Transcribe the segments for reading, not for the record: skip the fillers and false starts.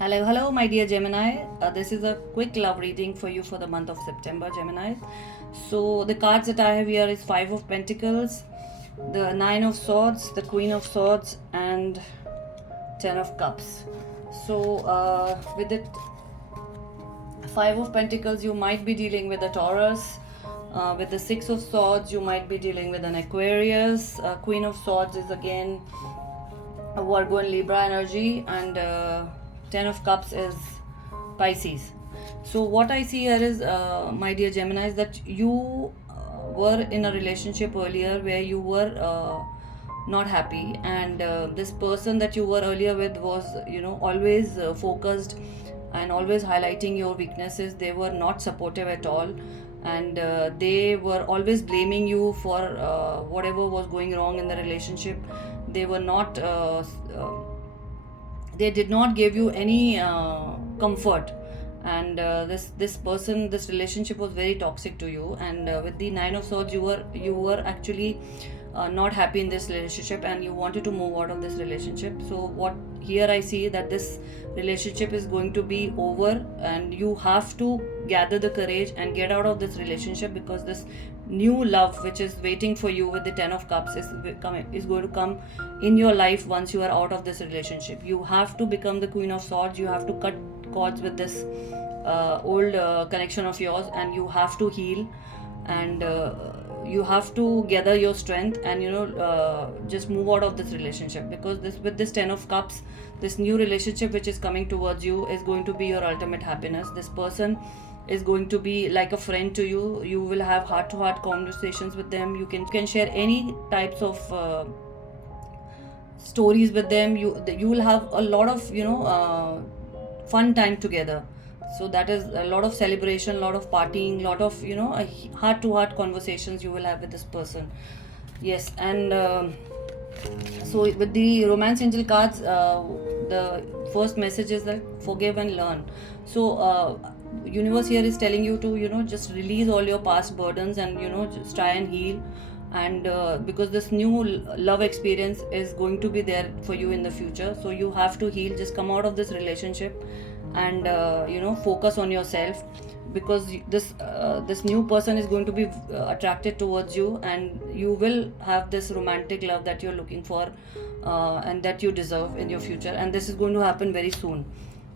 Hello, my dear Gemini. This is a quick love reading for you for the month of September, Gemini. So the cards that I have here is Five of Pentacles, the Nine of Swords, the Queen of Swords, and Ten of Cups. So with the Five of Pentacles, you might be dealing with a Taurus. With the Six of Swords, you might be dealing with an Aquarius. Queen of Swords is again a Virgo and Libra energy, and Ten of Cups is Pisces. So what I see here is, my dear Gemini, is that you were in a relationship earlier where you were not happy, and this person that you were earlier with was, always focused and always highlighting your weaknesses. They were not supportive at all, and they were always blaming you for whatever was going wrong in the relationship. They were not they did not give you any comfort, and this relationship was very toxic to you. And with the Nine of Swords, you were actually not happy in this relationship, and you wanted to move out of this relationship. So what here I see that this relationship is going to be over, and you have to gather the courage and get out of this relationship, because this new love which is waiting for you with the Ten of Cups is going to come in your life once you are out of this relationship. You have to become the Queen of Swords. You have to cut cords with this old connection of yours, and you have to heal, and you have to gather your strength, and just move out of this relationship, because with this Ten of Cups, this new relationship which is coming towards you is going to be your ultimate happiness. This person is going to be like a friend to you. You will have heart-to-heart conversations with them. You can share any types of stories with them. You will have a lot of fun time together. So that is a lot of celebration, a lot of partying, a lot of heart-to-heart conversations you will have with this person. Yes. And so with the Romance Angel cards, the first message is that forgive and learn. So universe here is telling you to just release all your past burdens, and just try and heal. And because this new love experience is going to be there for you in the future, so you have to heal. Just come out of this relationship and focus on yourself, because this new person is going to be attracted towards you, and you will have this romantic love that you're looking for, and that you deserve in your future, and this is going to happen very soon.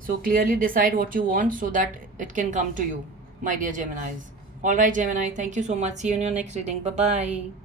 So clearly decide what you want so that it can come to you, my dear Geminis. All right, Gemini, thank you so much. See you in your next reading. Bye bye.